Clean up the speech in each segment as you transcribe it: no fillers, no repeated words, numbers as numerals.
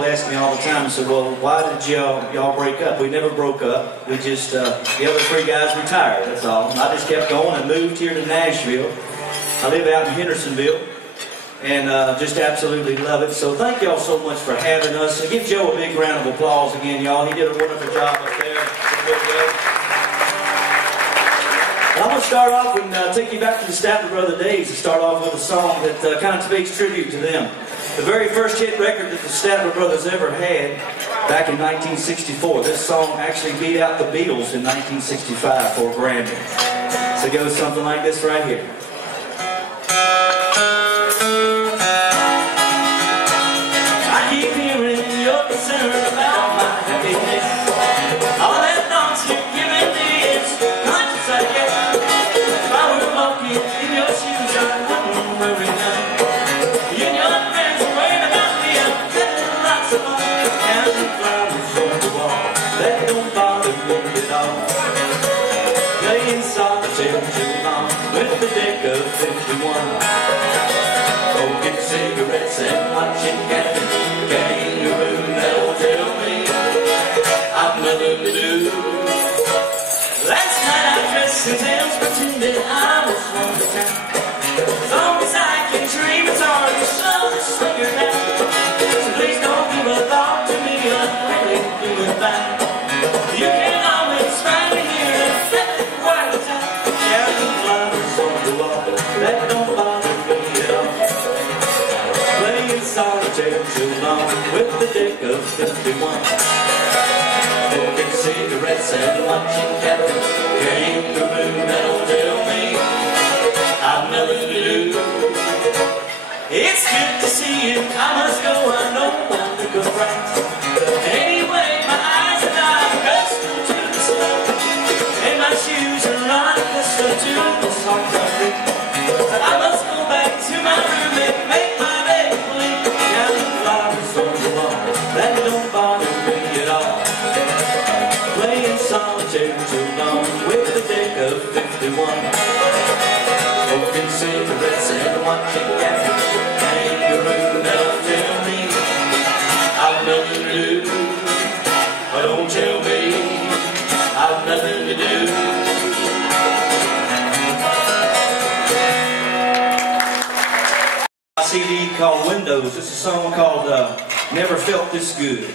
people ask me all the time, and say, well, why did y'all break up? We never broke up. We just, the other three guys retired, that's all. And I just kept going and moved here to Nashville. I live out in Hendersonville, and just absolutely love it. So thank y'all so much for having us. And give Joe a big round of applause again, y'all. He did a wonderful job up there. I'm going to start off and take you back to the Statler Brothers days and start off with a song that kind of speaks tribute to them. The very first hit record that the Statler Brothers ever had back in 1964. This song actually beat out the Beatles in 1965 for a Grammy. So it goes something like this right here. I keep hearing your concern about my happiness. All that thoughts you're giving me is conscious, I guess. If I were walking in your shoes, I wouldn't worry none. You and your friends are worried about me. I'm getting lots of fun. Counting flowers on the wall, that don't bother me at all. Playing solitaire too long with the deck of 51. Smoking cigarettes and watching Captain Kangaroo. That'll tell me I've nothing to do. Last night I dressed in tails, pretended I was from the town. As long as I can dream, it's hard to slow the slinger down. So please don't give a thought to me, I'm really doing fine. You can always find me here and set the quiet time. Counting flowers on the wall, that don't bother me at all. Playing solitaire too long with the deck of 51. Smoking cigarettes and watching Captain Kangaroo. That'll tell me I've nothing to do. It's good to see you, I must go, I know I'm the good right. Anyway, my eyes are not accustomed to the slow, and my shoes are not accustomed to the soft country. But I must go back to my room and make my bed clean. Counting flowers on the wall, that don't bother me at all. Playing solitaire too long with the deck of 51. Smoking cigarettes and watching Captain Kangaroo. That'll tell me I've nothing to do. But don't tell me I've nothing to do. A CD called Windows. This is a song called Never Felt This Good.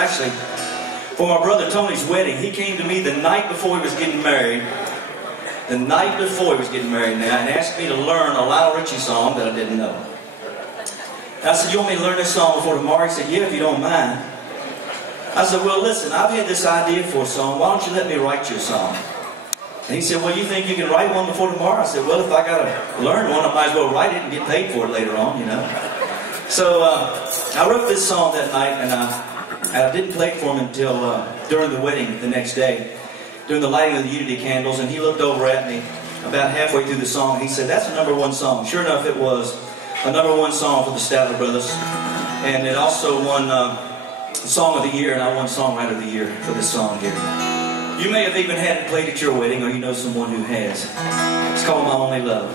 actually for my brother Tony's wedding. He came to me the night before he was getting married. The night before he was getting married now, and asked me to learn a Lionel Richie song that I didn't know. And I said, "You want me to learn this song before tomorrow?" He said, "Yeah, if you don't mind." I said, "Well, listen, I've had this idea for a song. Why don't you let me write you a song?" And he said, "Well, you think you can write one before tomorrow?" I said, "Well, if I got to learn one, I might as well write it and get paid for it later on, you know." So I wrote this song that night, and I didn't play it for him until during the wedding the next day, during the lighting of the Unity candles, and he looked over at me about halfway through the song. He said, "That's a #1 song." Sure enough, it was a #1 song for the Statler Brothers, and it also won Song of the Year, and I won Songwriter of the Year for this song here. You may have even had it played at your wedding, or you know someone who has. It's called My Only Love.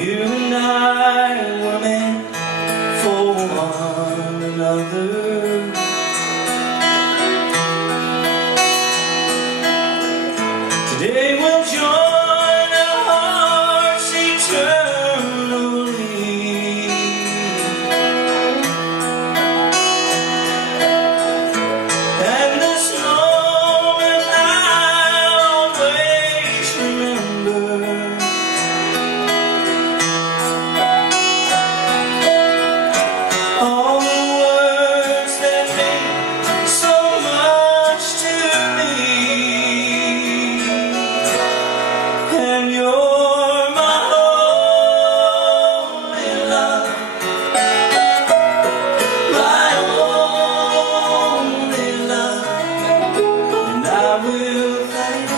You and I were meant for one another. Today we'll join our hearts eternally. And this moment I'll always remember. All the words that mean so much to me. And you're my only love, my only love. And I will thank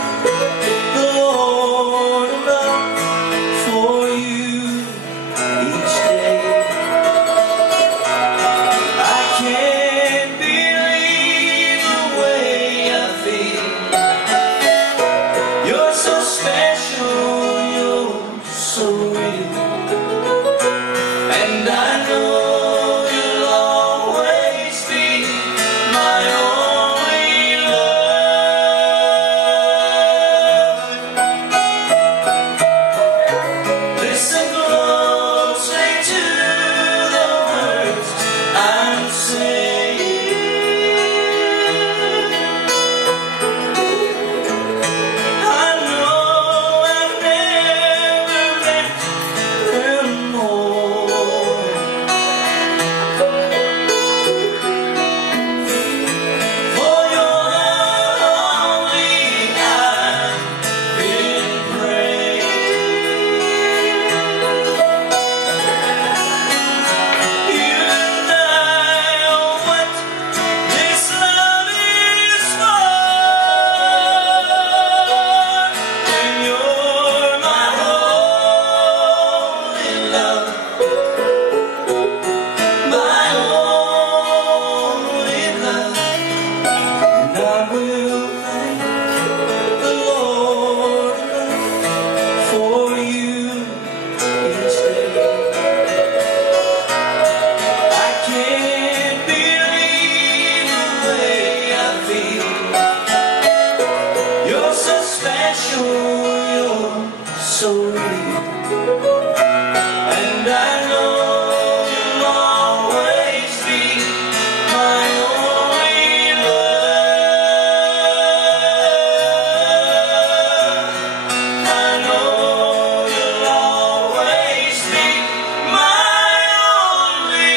the Lord above for you each day. I can't believe the way I feel. You're so special, you're so real. And I know you'll always be my only love. Listen closely to the words I'm saying. I know I've never met them more. For you're the only I've been praying. You know what this love is for. And you're my only love, my only love. And I will thank the Lord for you each day. I can't believe the way I feel. You're so special, you're so real. And I know you'll always be my only love. I know you'll always be my only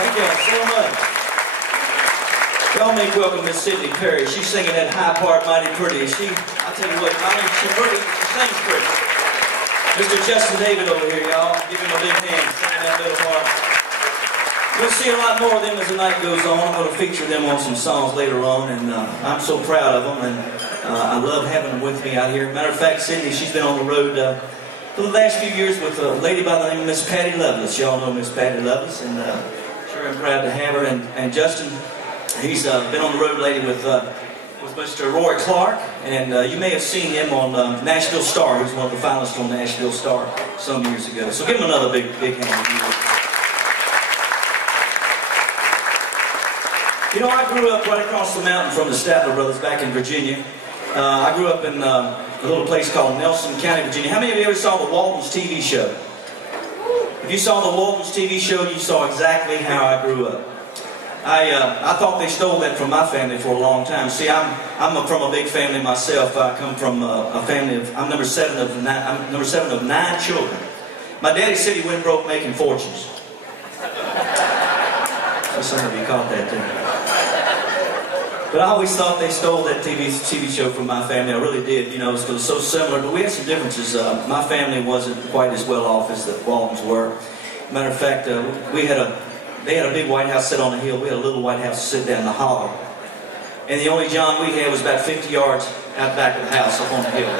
Thank y'all so much. Y'all make welcome Miss Sydni Perry. She's singing that high part mighty pretty. I'll tell you what, not only she's pretty, she sings pretty. Mr. Justin David over here, y'all. Give him a big hand singing that little part. We'll see a lot more of them as the night goes on. I'm going to feature them on some songs later on, and I'm so proud of them, and I love having them with me out here. Matter of fact, Sydni, she's been on the road for the last few years with a lady by the name of Miss Patty Lovelace. Y'all know Miss Patty Lovelace, and sure I'm proud to have her. And Justin, He's been on the road lately with Mr. Roy Clark, and you may have seen him on Nashville Star. He was one of the finalists on Nashville Star some years ago. So give him another big hand. You know, I grew up right across the mountain from the Statler Brothers back in Virginia. I grew up in a little place called Nelson County, Virginia. How many of you ever saw the Waltons TV show? If you saw the Waltons TV show, you saw exactly how I grew up. I thought they stole that from my family for a long time. See, I'm from a big family myself. I come from a family of, I'm number seven of 9 children. My daddy said he went broke making fortunes. So some of you caught that too. But I always thought they stole that TV show from my family. I really did, you know, it was so similar. But we had some differences. My family wasn't quite as well off as the Waltons were. Matter of fact, they had a big White House sit on a hill. We had a little White House sit down in the hollow. And the only John we had was about 50 yards out back of the house up on the hill.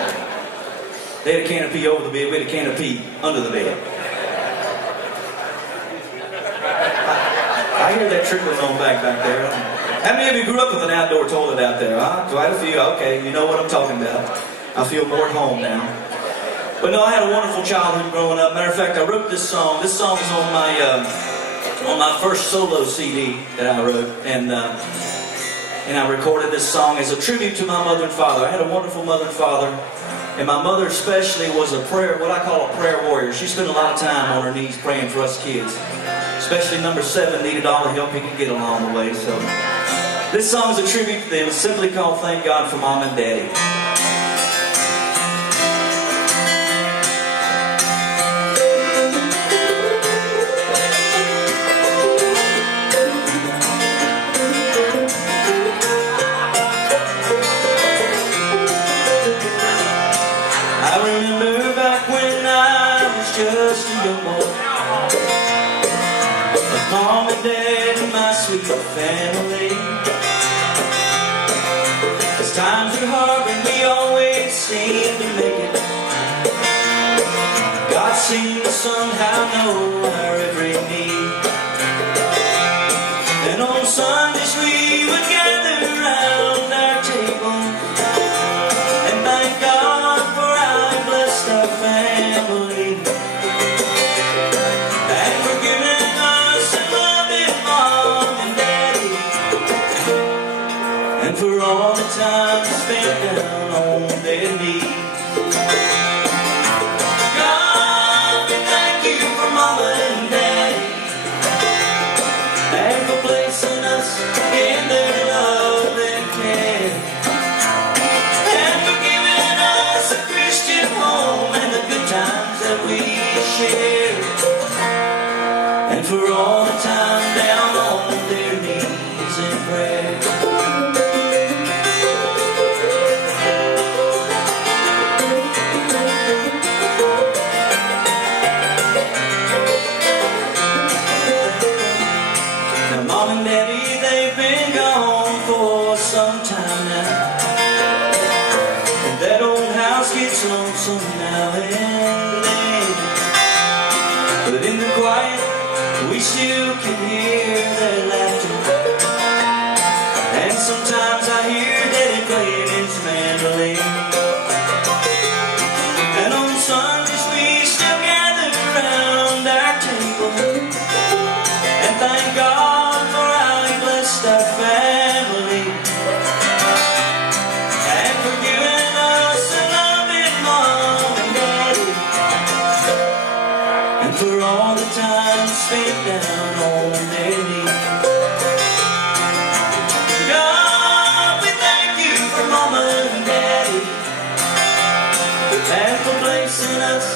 They had a canopy over the bed. We had a canopy under the bed. I hear that trickling on back there. How many of you grew up with an outdoor toilet out there? Huh? Quite a few. Okay, you know what I'm talking about. I feel more at home now. But no, I had a wonderful childhood growing up. Matter of fact, I wrote this song. This song is on my first solo CD that I wrote, and I recorded this song as a tribute to my mother and father. I had a wonderful mother and father, and my mother especially was what I call a prayer warrior. She spent a lot of time on her knees praying for us kids. Especially number 7 needed all the help he could get along the way. So this song is a tribute to them. It's simply called Thank God for Mom and Daddy. I remember back when I was just a young boy, Mom and Dad and my sweet family. As times are hard and we always seem to make it, God seemed to somehow know our every need. And on Sundays we would gather around our table and thank God for our blessed our family. And for all the time spent down on their knees. God, we thank you for Mama and Daddy, and for placing us in their love and care, and for giving us a Christian home and the good times that we share, and for all the time down on their knees in prayer. Mom and Daddy, they've been gone for some time now, and that old house gets lonesome now and then. But in the quiet, we still can hear their laughter, and sometimes I hear Daddy playing his mandolin. And on Sundays we still gather around our table and thank God our family, and for giving us a loving Mom and Daddy, and for all the time spent down on their knees. God, we thank you for Mama and Daddy, and for placing us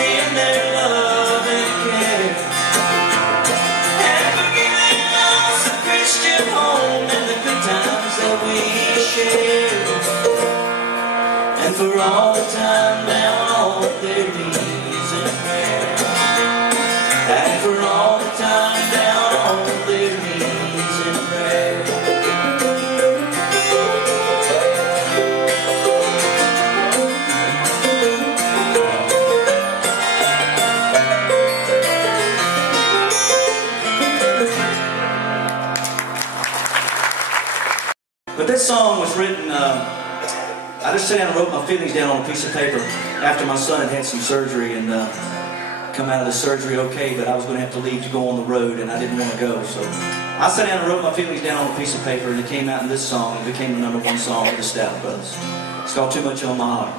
in their love and care, home and the good times that we share, and for all the time down on their knees in prayer, and for all the time down on their knees in prayer. But this song was written, I just sat down and wrote my feelings down on a piece of paper after my son had had some surgery and come out of the surgery okay, but I was going to have to leave to go on the road and I didn't want to go. So I sat down and wrote my feelings down on a piece of paper and it came out in this song. It became the #1 song of the Statler Brothers. It's called Too Much on My Heart.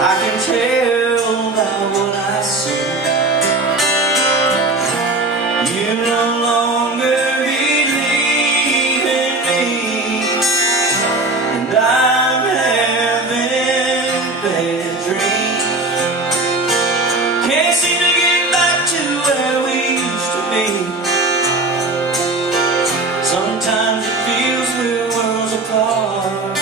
I can tell by what I see. You no longer believe in me, and I'm having bad dreams. Can't seem to get back to where we used to be. Sometimes it feels we're worlds apart.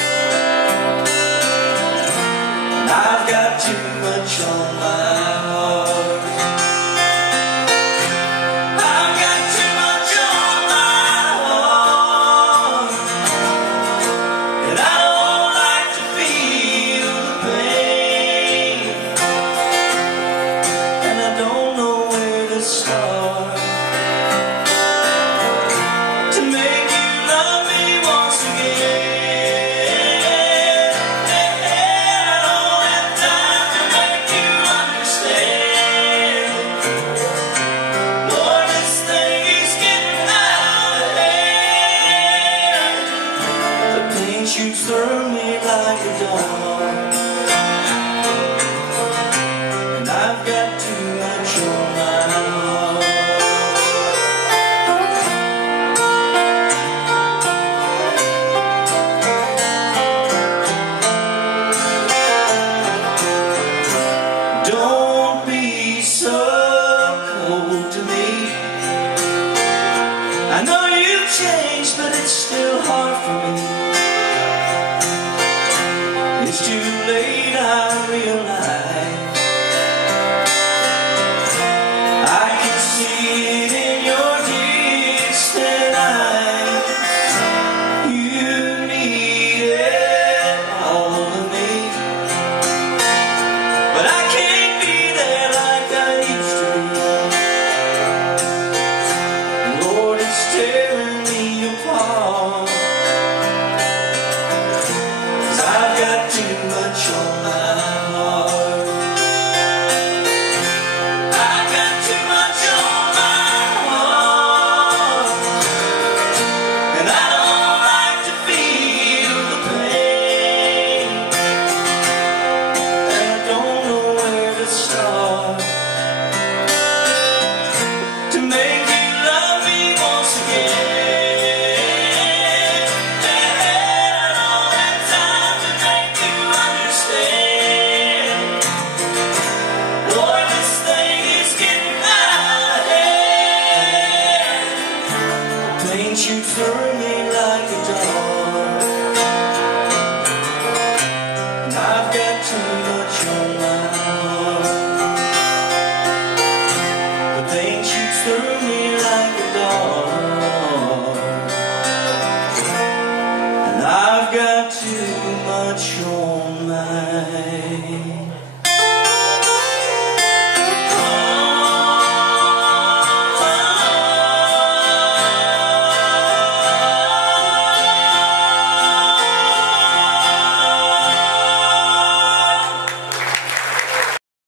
I've got too much on my heart. I've got too much on my heart, and I don't like to feel the pain, and I don't know where to start to make you love me once again. Shoots through me like a dart, and I've got to